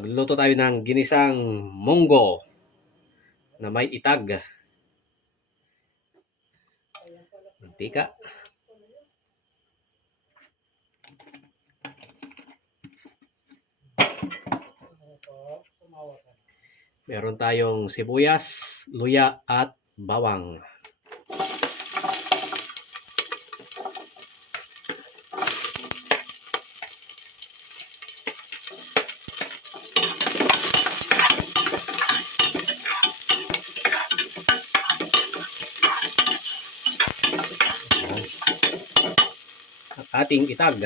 Magluluto tayo ng ginisang munggo na may itag. Mantika. Meron tayong sibuyas, luya at bawang. At ating itag.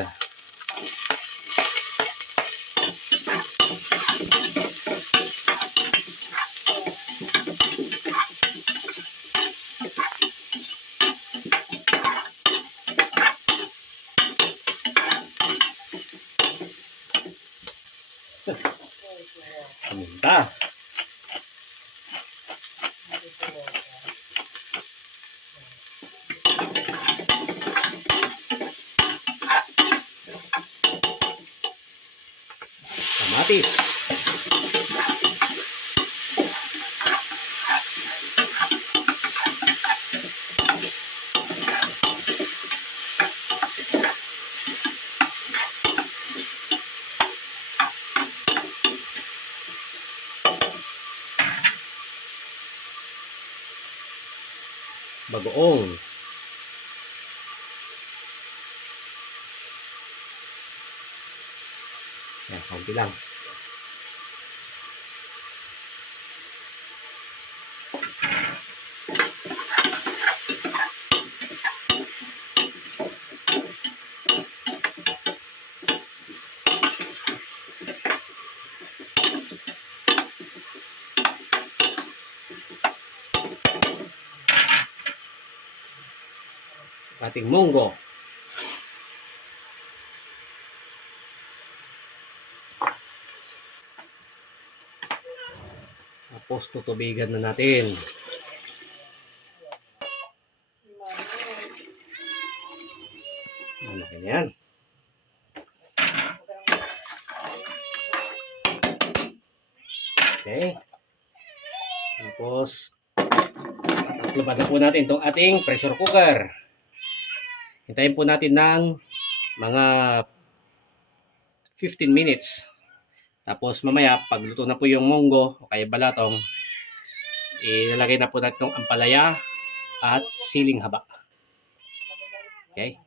Paminta. Kamatis. Bagoong. Yan, kaunti lang. Ating munggo. Tapos tutubigan na natin. Malaki na yan. Okay. Tapos lumagan po natin itong ating pressure cooker. Hintayin po natin ng mga 15 minutes. Tapos mamaya, pagluto na po yung munggo o kaya balatong, ilalagay na po natin itong ampalaya at siling haba. Okay?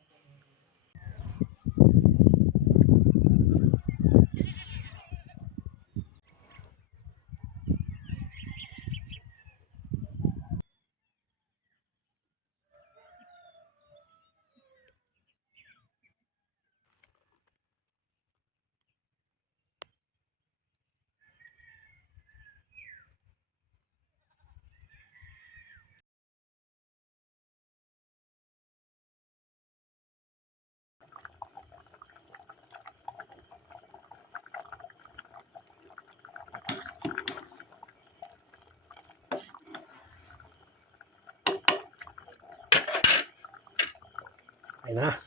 Ayun na.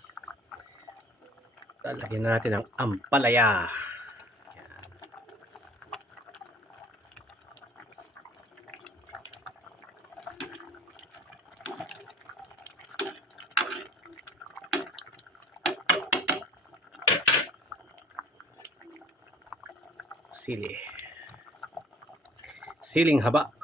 Lalagyan na natin ang ampalaya. Yan. Siling haba.